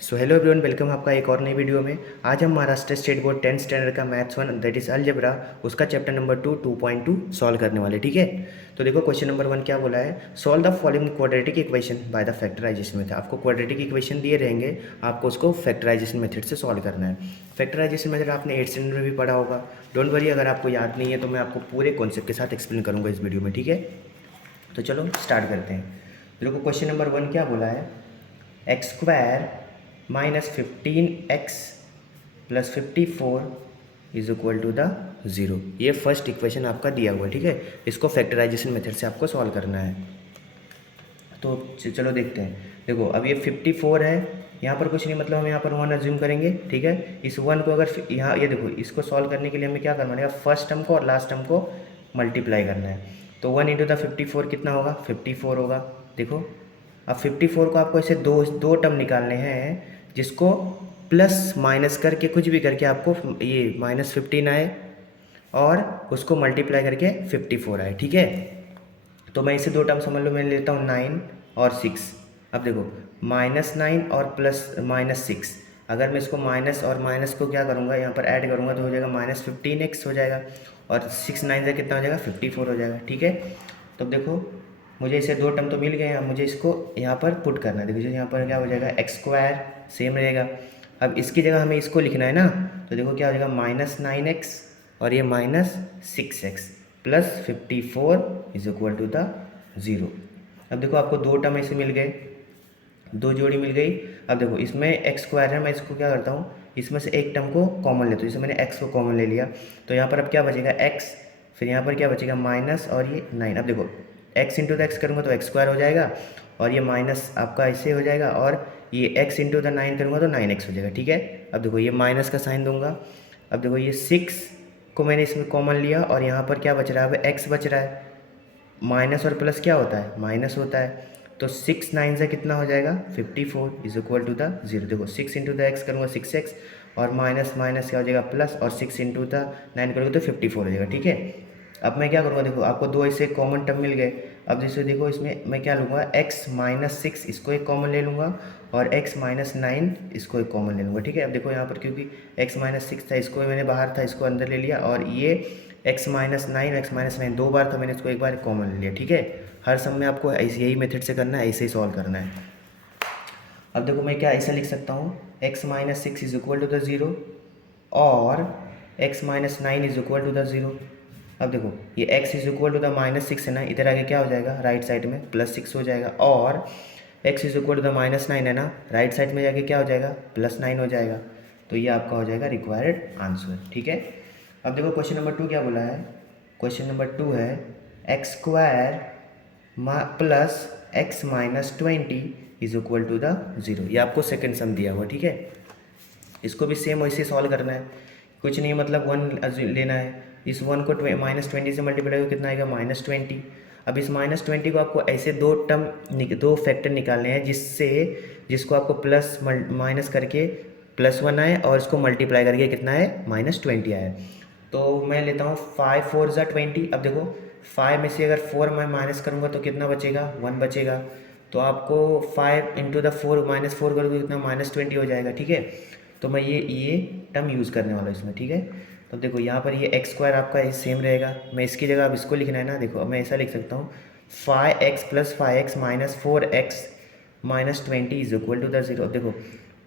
So hello everyone, welcome आपका एक और नई वीडियो में। आज हम Maharashtra state board 10th standard का मैथ्स 1 दैट इज अलजेब्रा उसका चैप्टर नंबर 2 सॉल्व करने वाले। ठीक है, तो देखो क्वेश्चन नंबर 1 क्या बोला है। Solve the following quadratic equation by the factorisation method. आपको क्वाड्रेटिक इक्वेशन दिए रहेंगे, आपको उसको फैक्टराइजेशन मेथड से सॉल्व करना है। फैक्टराइजेशन मेथड आपने 8th स्टैंडर्ड में भी पढ़ा होगा। डोंट वरी, अगर आपको याद नहीं है तो मैं आपको पूरे कॉन्सेप्ट के साथ एक्सप्लेन करूँगा इस वीडियो में। ठीक है, तो चलो स्टार्ट करते हैं। देखो क्वेश्चन नंबर 1 क्या बोला है। X square minus 15x plus 54 is equal to the zero. ये फर्स्ट इक्वेशन आपका दिया हुआ है। ठीक है, इसको फैक्टराइजेशन मेथड से आपको सॉल्व करना है। तो चलो देखते हैं। देखो अब ये 54 है, यहाँ पर कुछ नहीं, मतलब हम यहाँ पर 1 अज्यूम करेंगे। ठीक है, इस 1 को अगर यहाँ ये देखो, इसको सॉल्व करने के लिए हमें क्या करना पड़ेगा, फर्स्ट टर्म को और लास्ट टर्म को मल्टीप्लाई करना है। तो 1 इंटू द 54 कितना होगा, 54 होगा। देखो अब 54 को आपको ऐसे दो दो टर्म निकालने हैं, जिसको प्लस माइनस करके कुछ भी करके आपको ये -15 आए और उसको मल्टीप्लाई करके 54 आए। ठीक है, तो मैं इसे दो टर्म समझ लो, मैं लेता हूँ 9 और 6। अब देखो -9 और प्लस -6, अगर मैं इसको माइनस और माइनस को क्या करूँगा, यहाँ पर ऐड करूँगा तो हो जाएगा -15x हो जाएगा, और 6 9 से कितना हो जाएगा, 54 हो जाएगा। ठीक है, तो अब देखो मुझे इसे दो टर्म तो मिल गए, अब मुझे इसको यहाँ पर पुट करना है। देखो यहाँ पर क्या हो जाएगा, एक्स स्क्वायर सेम रहेगा। अब इसकी जगह हमें इसको लिखना है ना, तो देखो क्या हो जाएगा, -9x और ये -6x plus 54 is equal to the zero. अब देखो आपको दो टर्म ऐसे मिल गए, दो जोड़ी मिल गई। अब देखो इसमें एक्स स्क्वायर है, मैं इसको क्या करता हूँ, इसमें से एक टर्म को कॉमन लेता हूँ। जैसे मैंने एक्स को कॉमन ले लिया, तो यहाँ पर अब क्या बचेगा, एक्स, फिर यहाँ पर क्या बचेगा, माइनस और ये 9। अब देखो एक्स इंटू द एक्स करूँगा तो एक्स स्क्वायर हो जाएगा, और ये माइनस आपका ऐसे हो जाएगा, और ये एक्स इंटू द 9 करूँगा तो 9x हो जाएगा। ठीक है, अब देखो ये माइनस का साइन दूंगा। अब देखो ये 6 को मैंने इसमें कॉमन लिया, और यहाँ पर क्या बच रहा है, अब एक्स बच रहा है। माइनस और प्लस क्या होता है, माइनस होता है। तो 6 9 से कितना हो जाएगा, 54 is equal to the zero. देखो 6 इंटू द एक्स करूँगा 6x, और माइनस माइनस क्या हो जाएगा, प्लस, और 6 इंटू द 9 करोगे तो 54 हो जाएगा। ठीक है, अब मैं क्या करूँगा, देखो आपको दो ऐसे कॉमन टर्म मिल गए। अब जैसे देखो इसमें मैं क्या लूँगा, x-6 इसको एक कॉमन ले लूँगा, और x-9 इसको एक कॉमन ले लूँगा। ठीक है, अब देखो यहाँ पर क्योंकि x-6 था, इसको मैंने बाहर था, इसको अंदर ले लिया, और ये x-9 दो बार था, मैंने इसको एक बार कॉमन ले लिया। ठीक है, हर सम में आपको ऐसे यही मेथड से करना है, ऐसे ही सॉल्व करना है। अब देखो मैं क्या ऐसा लिख सकता हूँ, x-6 is equal to the zero, और x-9 is equal to the zero. अब देखो ये x is equal to the -6 है ना, इधर आगे क्या हो जाएगा, राइट साइड में +6 हो जाएगा, और x is equal to the -9 है ना, राइट साइड में जाके क्या हो जाएगा, +9 हो जाएगा। तो ये आपका हो जाएगा रिक्वायर्ड आंसर। ठीक है, अब देखो क्वेश्चन नंबर 2 क्या बोला है। क्वेश्चन नंबर 2 है X square plus X minus 20 is equal to the zero. ये आपको सेकंड सम दिया हुआ। ठीक है, इसको भी सेम वैसे सॉल्व करना है, कुछ नहीं, मतलब 1 लेना है। इस 1 को -20 से मल्टीप्लाई कितना आएगा, -20। अब इस -20 को आपको ऐसे दो टर्म दो फैक्टर निकालने हैं, जिसको आपको प्लस माइनस करके +1 आए, और इसको मल्टीप्लाई करके कितना है, -20 आए। तो मैं लेता हूँ 5 4 ज़ा 20। अब देखो 5 में से अगर 4 मैं माइनस करूँगा तो कितना बचेगा, 1 बचेगा। तो आपको 5 इंटू द 4 -4 करोगे कितना, -20 हो जाएगा। ठीक है, तो मैं ये टर्म यूज़ करने वाला हूँ इसमें। ठीक है, तो देखो यहाँ पर ये एक्स स्क्वायर आपका सेम रहेगा, मैं इसकी जगह अब इसको लिखना है ना। देखो अब मैं ऐसा लिख सकता हूँ, 5x + 5x - 4x - 20 is equal to the zero. देखो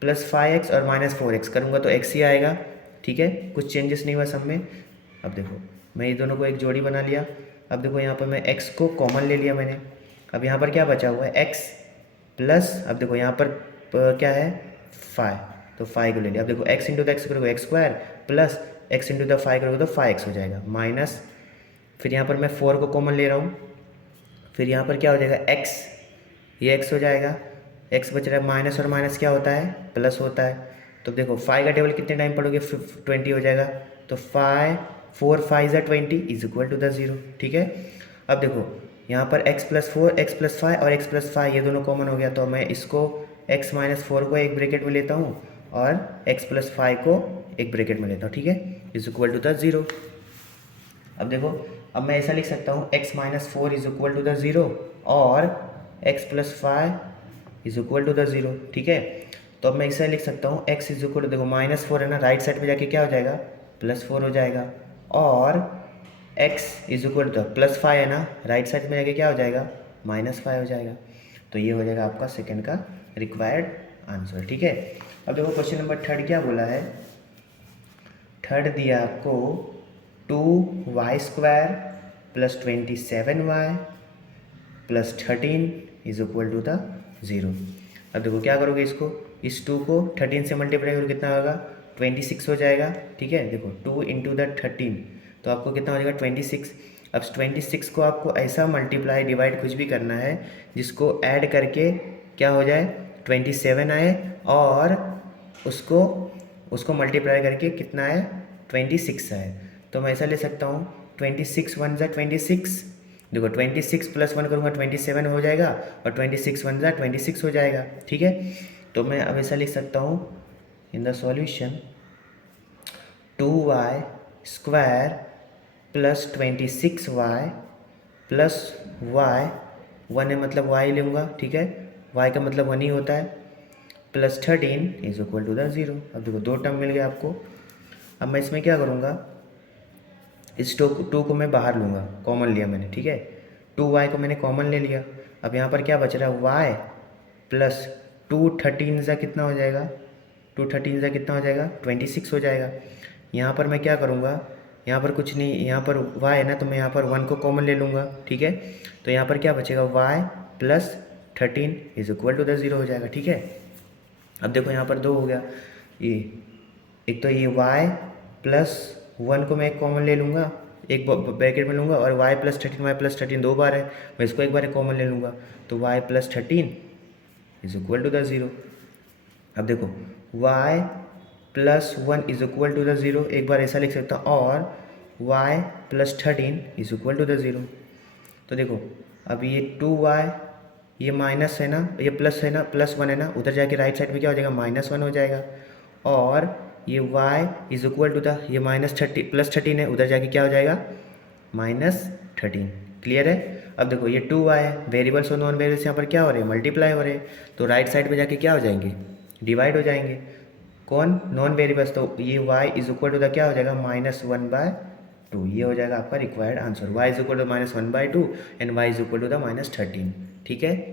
+5x और -4x करूँगा तो x ही आएगा। ठीक है, कुछ चेंजेस नहीं हुआ सब में। अब देखो मैं ये दोनों को एक जोड़ी बना लिया। अब देखो यहाँ पर मैं x को कॉमन ले लिया मैंने। अब यहाँ पर क्या बचा हुआ है, x प्लस, अब देखो यहाँ पर क्या है, 5, तो 5 को ले लिया। अब देखो x इंटू द एक्स करोगे x square, plus x into the 5 करोगे तो 5x हो जाएगा, माइनस, फिर यहाँ पर मैं 4 को कॉमन ले रहा हूँ, फिर यहाँ पर क्या हो जाएगा, x, ये x हो जाएगा, x बच रहा है, माइनस और माइनस क्या होता है, प्लस होता है। तो देखो 5 का टेबल कितने टाइम पढ़ोगे, 20 हो जाएगा। तो 5 4 5 ज़ा 20 is equal to the zero. ठीक है, अब देखो यहाँ पर x + 4 x + 5 और x + 5 ये दोनों कॉमन हो गया, तो मैं इसको x - 4 को एक ब्रैकेट में लेता हूँ, और x + 5 को एक ब्रैकेट में लेता हूँ। ठीक है, is equal to the zero. अब देखो अब मैं ऐसा लिख सकता हूँ, x - 4 is equal to the zero, और x + 5 is equal to the zero. ठीक है, तो अब मैं इसे लिख सकता हूँ x इज इक्वल टू, देखो -4 है ना, राइट साइड पे जाके क्या हो जाएगा, +4 हो जाएगा। और x इज इक्वल टू +5 है ना, राइट साइड में जाके क्या हो जाएगा, -5 हो जाएगा। तो ये हो जाएगा आपका सेकंड का रिक्वायर्ड आंसर। ठीक है, अब देखो क्वेश्चन नंबर थर्ड क्या बोला है। थर्ड दिया आपको 2y² + 27y + 13 is equal to the 0। अब देखो क्या करोगे, इसको, इस 2 को 13 से मल्टीप्लाई करो, कितना होगा, 26 हो जाएगा। ठीक है, देखो 2 × द 13 तो आपको कितना हो जाएगा, 26। अब 26 को आपको ऐसा मल्टीप्लाई डिवाइड कुछ भी करना है जिसको ऐड करके क्या हो जाए, 27 आए, और उसको उसको मल्टीप्लाई करके कितना आए, 26 आए। तो मैं ऐसा ले सकता हूँ, 26 × 1 = 26। देखो 26 + 1 करूँगा 27 हो जाएगा, और 26 × 1 = 26 हो जाएगा। ठीक है, तो मैं अब ऐसा लिख सकता हूँ, in the solution 2y² + 26y + y, 1 है मतलब y लूँगा। ठीक है, y का मतलब 1 ही होता है, +13 इज इक्वल टू द 0। अब देखो 2 टर्म मिल गया आपको। अब मैं इसमें क्या करूँगा, इस 2 को मैं बाहर लूँगा, कॉमन लिया मैंने। ठीक है, 2y को मैंने कॉमन ले लिया। अब यहाँ पर क्या बच रहा है, y + 2 13 सा कितना हो जाएगा, 2 13 सा कितना हो जाएगा, 26 हो जाएगा। यहाँ पर मैं क्या करूँगा, यहाँ पर कुछ नहीं, यहाँ पर y है ना, तो मैं यहाँ पर 1 को कॉमन ले लूँगा। ठीक है, तो यहाँ पर क्या बचेगा, y + 13 is equal to the 0 हो जाएगा। ठीक है, अब देखो यहाँ पर 2 हो गया, ये एक तो ये y + 1 को मैं एक कॉमन ले लूँगा, एक ब्रैकेट में लूँगा, और y + 13 y + 13 2 बार है, मैं इसको एक बार कॉमन ले लूँगा, तो y + 13 is equal to the 0। अब देखो y + 1 is equal to the 0, एक बार ऐसा लिख सकता हूँ, और y + 13 is equal to the 0। तो देखो अब ये 2y, ये माइनस है ना, ये प्लस है ना, +1 है ना, उधर जाके राइट साइड में क्या हो जाएगा, -1 हो जाएगा। और ये y is equal to the, ये +13 है, उधर जाके क्या हो जाएगा, -13। क्लियर है। अब देखो ये 2y है, वेरिएबल्स और नॉन वेरिएबल्स यहाँ पर क्या हो रहे हैं, मल्टीप्लाई हो रहे हैं, तो राइट साइड पे जाके क्या हो जाएंगे, डिवाइड हो जाएंगे। कौन, नॉन वेरिएबल्स, तो ये y is equal to the क्या हो जाएगा, -1/2। ये हो जाएगा आपका required answer, y is equal to -1/2 and y is equal to the -13। ठीक है।